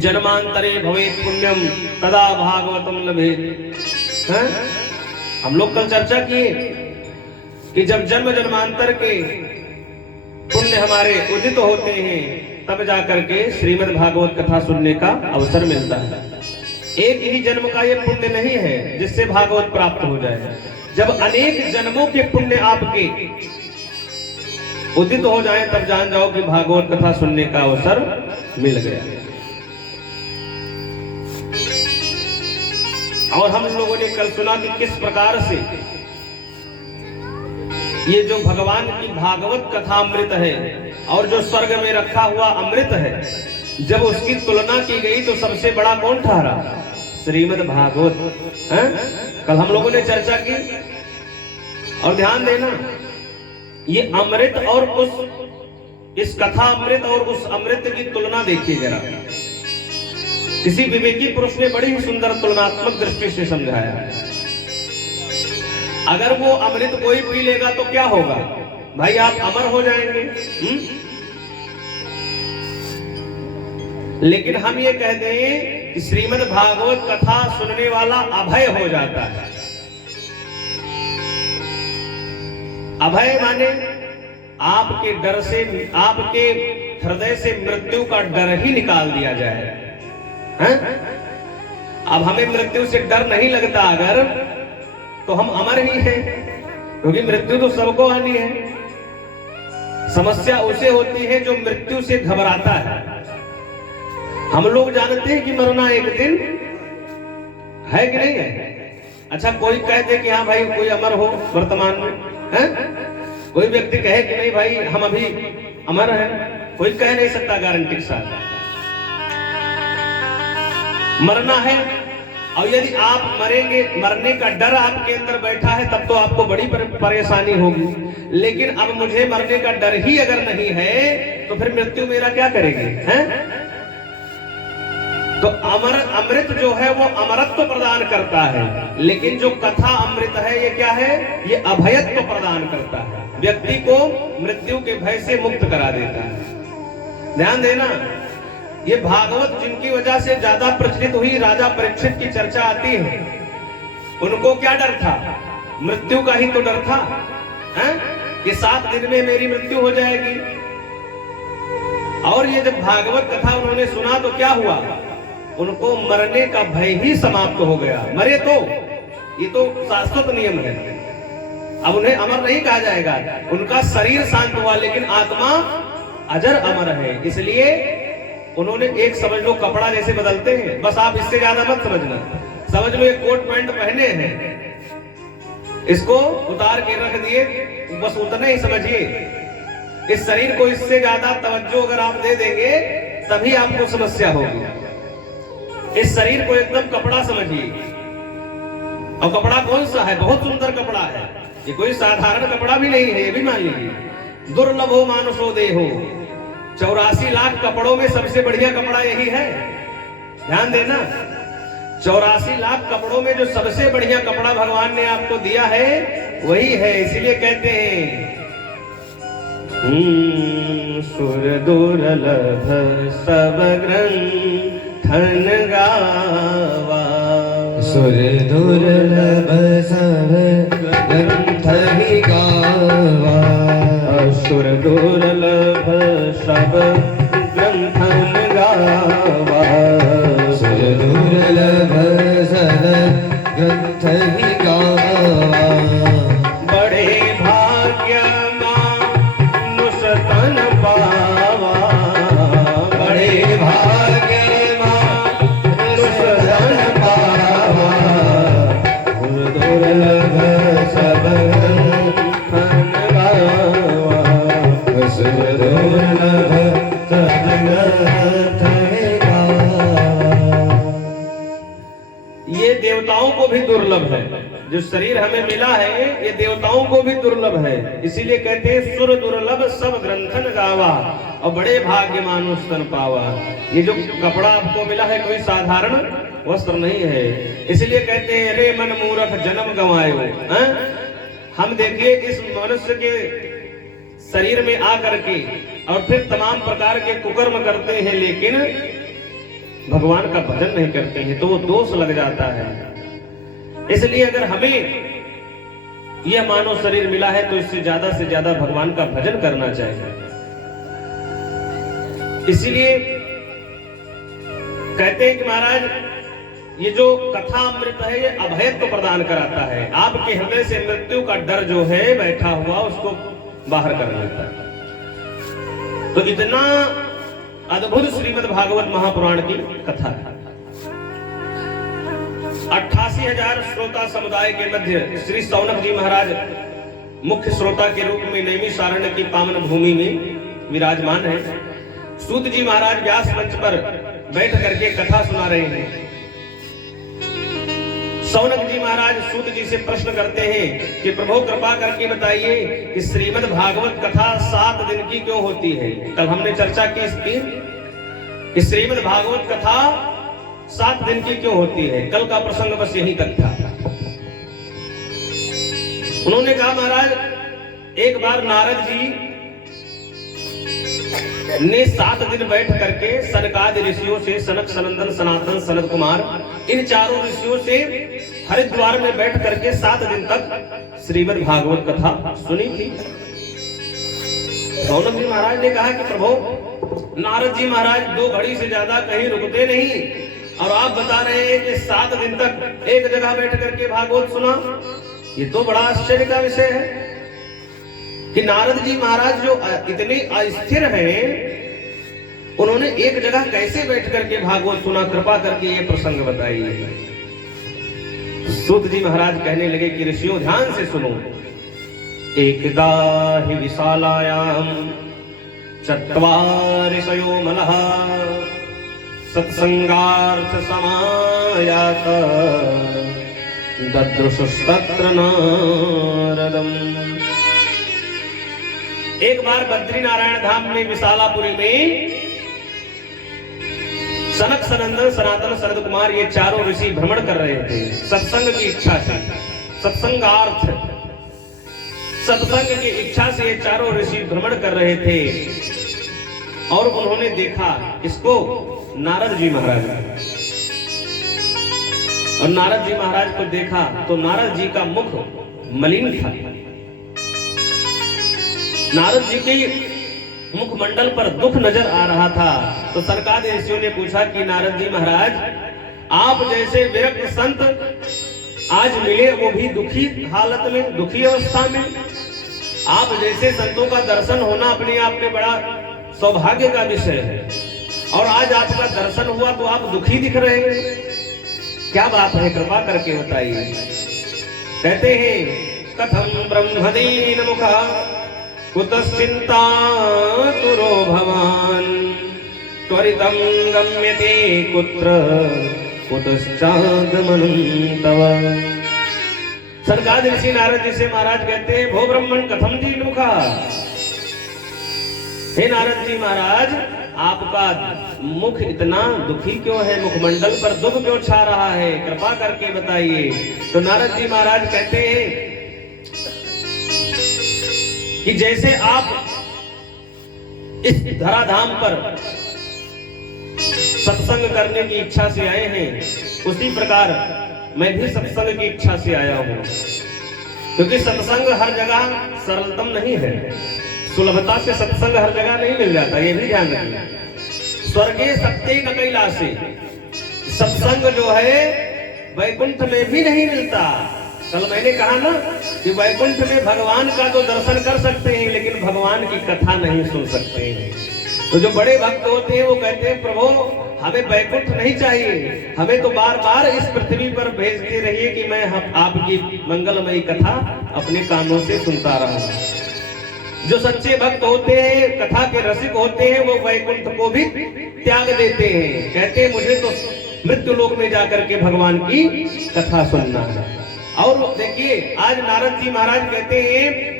जन्मांतरे भवेत् पुण्यम तदा भागवतम लभेत। हम लोग कल चर्चा किए कि जब जन्म जन्मांतर के पुण्य हमारे उदित होते हैं तब जाकर के श्रीमद् भागवत कथा सुनने का अवसर मिलता है। एक ही जन्म का ये पुण्य नहीं है जिससे भागवत प्राप्त हो जाए। जब अनेक जन्मों के पुण्य आपके उदित हो जाएं तब जान जाओ कि भागवत कथा सुनने का अवसर मिल गया। और हम लोगों ने कल सुना कि किस प्रकार से ये जो भगवान की भागवत कथा अमृत है और जो स्वर्ग में रखा हुआ अमृत है, जब उसकी तुलना की गई तो सबसे बड़ा कौन ठहरा? श्रीमद् भागवत। कल हम लोगों ने चर्चा की। और ध्यान देना, ये अमृत और इस कथा अमृत और उस अमृत की तुलना देखिए जरा। किसी विवेकी पुरुष ने बड़ी ही सुंदर तुलनात्मक दृष्टि से समझाया। अगर वो अमृत कोई पी लेगा तो क्या होगा? भाई आप अमर हो जाएंगे। लेकिन हम ये कहते हैं कि श्रीमद् भागवत कथा सुनने वाला अभय हो जाता है। अभय माने आपके डर से, आपके हृदय से मृत्यु का डर ही निकाल दिया जाए। अब हमें मृत्यु से डर नहीं लगता अगर, तो हम अमर ही हैं, क्योंकि मृत्यु तो सबको आनी है। समस्या उसे होती है जो मृत्यु से घबराता है। हम लोग जानते हैं कि मरना एक दिन है कि नहीं है। अच्छा, कोई कह दे कि हाँ भाई कोई अमर हो वर्तमान में, है? कोई व्यक्ति कहे कि नहीं भाई हम अभी अमर हैं, कोई कह नहीं सकता गारंटी के साथ। मरना है, और यदि आप मरेंगे, मरने का डर आपके अंदर बैठा है, तब तो आपको बड़ी परेशानी होगी। लेकिन अब मुझे मरने का डर ही अगर नहीं है तो फिर मृत्यु मेरा क्या करेगी? हैं? तो अमृत जो है वो अमरत्व प्रदान करता है, लेकिन जो कथा अमृत है ये क्या है? ये अभयत्व प्रदान करता है, व्यक्ति को मृत्यु के भय से मुक्त करा देता है। ध्यान देना, ये भागवत जिनकी वजह से ज्यादा प्रचलित हुई, राजा परीक्षित की चर्चा आती है। उनको क्या डर था? मृत्यु का ही तो डर था, हैं? कि 7 दिन में मेरी मृत्यु हो जाएगी। और ये जब भागवत कथा उन्होंने सुना तो क्या हुआ? उनको मरने का भय ही समाप्त हो गया। मरे तो ये तो शाश्वत नियम है, अब उन्हें अमर नहीं कहा जाएगा। उनका शरीर शांत हुआ लेकिन आत्मा अजर अमर है। इसलिए उन्होंने एक, समझ लो कपड़ा जैसे बदलते हैं, बस आप इससे ज्यादा मत समझना। समझ लो एक कोट पैंट पहने हैं, इसको उतार के रख दिए, बस उतना ही समझिए। इस शरीर को इससे ज्यादा तवज्जो अगर आप दे देंगे तभी आपको समस्या होगी। इस शरीर को एकदम कपड़ा समझिए। और कपड़ा कौन सा है? बहुत सुंदर कपड़ा है, ये कोई साधारण कपड़ा भी नहीं है, ये भी मान लीजिए। दुर्लभो मानुषो देहो, 84 लाख कपड़ों में सबसे बढ़िया कपड़ा यही है। ध्यान देना, 84 लाख कपड़ों में जो सबसे बढ़िया कपड़ा भगवान ने आपको दिया है वही है। इसलिए कहते हैं सुर दुर्लभ सब ग्रंथन गावा, सुर दुर्लभ सब ग्रंथ ही गावा, सुर दुर्लभ सब ग्रंथन गावा, सुर दुर्लभ सब ग्रंथ ही गावा। बड़े भाग्य मानुष तन पावा, बड़े भाग्य मानुष तन पावा, सुर दुर्लभ सब ग्रंथन गावा, सुर दुर्लभ सब ग्रंथ ही गावा। ये देवताओं को भी दुर्लभ है। जो शरीर हमें मिला है ये देवताओं को भी दुर्लभ है। इसीलिए कहते हैं सुर दुर्लभ सब ग्रंथन गावा, और बड़े भाग्य मानुष तन पावा। ये जो कपड़ा आपको मिला है कोई साधारण वस्त्र नहीं है। इसलिए कहते हैं रे मन मूर्ख जन्म गंवायो। हम देखिए इस मनुष्य के शरीर में आकर के और फिर तमाम प्रकार के कुकर्म करते हैं, लेकिन भगवान का भजन नहीं करते हैं तो वो दोष लग जाता है। इसलिए अगर हमें यह मानव शरीर मिला है तो इससे ज्यादा भगवान का भजन करना चाहिए। इसीलिए कहते हैं कि महाराज ये जो कथा अमृत है ये अभयत्व प्रदान कराता है। आपके हृदय से मृत्यु का डर जो है बैठा हुआ उसको बाहर कर देता है। तो इतना अद्भुत श्रीमद् भागवत महापुराण की कथा है। 88,000 श्रोता समुदाय के मध्य श्री सौनक जी महाराज मुख्य श्रोता के रूप में नैमिषारण्य की पावन भूमि में विराजमान है। सूत जी महाराज व्यास मंच पर बैठ करके कथा सुना रहे हैं। सौनक जी महाराज सूत जी से प्रश्न करते हैं कि प्रभु कृपा करके बताइए कि श्रीमद् भागवत कथा 7 दिन की क्यों होती है। कल हमने चर्चा की इसकी कि श्रीमद् भागवत कथा 7 दिन की क्यों होती है। कल का प्रसंग बस यही तक था। उन्होंने कहा महाराज एक बार नारद जी ने 7 दिन बैठ करके सनकादि ऋषियों से सनक सनंदन सनातन सनत कुमार इन चारों ऋषियों से हरिद्वार में बैठ करके 7 दिन तक श्रीमद् भागवत कथा सुनी थी। सौनक जी महाराज ने कहा कि प्रभु नारद जी महाराज 2 घड़ी से ज्यादा कहीं रुकते नहीं और आप बता रहे हैं कि 7 दिन तक एक जगह बैठ करके भागवत सुना। ये तो बड़ा आश्चर्य का विषय है कि नारद जी महाराज जो इतने अस्थिर हैं उन्होंने एक जगह कैसे बैठ करके भागवत सुना। कृपा करके ये प्रसंग बताइए। सूत जी महाराज कहने लगे कि ऋषियों ध्यान से सुनो। एकदा हि विशालायाम चत्वारिशयो मलः सत्संगार्थ समायात ददृशुस्तत्र नारदम्। एक बार बद्री नारायण धाम में विशालापुरी में सनक सनंदन सनातन शरद कुमार ये चारों ऋषि भ्रमण कर रहे थे सत्संग की इच्छा से। सत्संगार्थ सत्संग की इच्छा से ये चारों ऋषि भ्रमण कर रहे थे और उन्होंने देखा इसको नारद जी महाराज। और नारद जी महाराज को देखा तो नारद जी का मुख मलिन था। नारद जी के मुखमंडल पर दुख नजर आ रहा था। तो सनकादि ऋषियों ने पूछा कि नारद जी महाराज आप जैसे विरक्त संत आज मिले वो भी दुखी हालत में दुखी अवस्था में। आप जैसे संतों का दर्शन होना अपने आप में बड़ा सौभाग्य का विषय है और आज आपका दर्शन हुआ तो आप दुखी दिख रहे हैं। क्या बात है कृपा करके बताइए। कहते हैं कथम ब्रह्मदीन मुखा कुतश्चिंता तुरो भवान त्वरितं गम्यते कुत्र कुतश्चागमनं तव। सनकादि ऋषि नारद जी से महाराज कहते हैं भो ब्रह्मण कथम दीन मुखा। हे नारद जी महाराज आपका मुख इतना दुखी क्यों है, मुखमंडल पर दुख क्यों छा रहा है, कृपा करके बताइए। तो नारद जी महाराज कहते हैं कि जैसे आप इस धराधाम पर सत्संग करने की इच्छा से आए हैं उसी प्रकार मैं भी सत्संग की इच्छा से आया हूं। क्योंकि सत्संग हर जगह सरलतम नहीं है, सुलभता से सत्संग हर जगह नहीं मिल जाता, ये भी ध्यान रखिए। स्वर्गीय सत्य न कैलाशी सत्संग जो है वैकुंठ में भी नहीं मिलता। कल मैंने कहा ना कि वैकुंठ में भगवान का तो दर्शन कर सकते हैं लेकिन भगवान की कथा नहीं सुन सकते हैं। तो जो बड़े भक्त होते हैं वो कहते हैं प्रभु हमें वैकुंठ नहीं चाहिए, हमें तो बार बार इस पृथ्वी पर भेजते रहिए कि मैं आपकी मंगलमयी कथा अपने कानों से सुनता रहूं। जो सच्चे भक्त होते हैं कथा के रसिक होते हैं वो वैकुंठ को भी त्याग देते हैं। कहते हैं मुझे तो मृत्यु लोक में जाकर के भगवान की कथा सुनना है। और देखिए आज नारद जी महाराज कहते हैं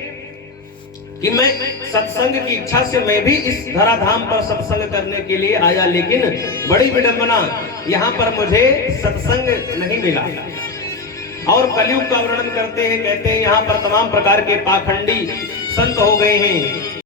कि मैं सत्संग की इच्छा से मैं भी इस धराधाम पर सत्संग करने के लिए आया लेकिन बड़ी विडंबना यहाँ पर मुझे सत्संग नहीं मिला। और कलयुग का वर्णन करते हैं कहते हैं यहाँ पर तमाम प्रकार के पाखंडी संत हो गए हैं।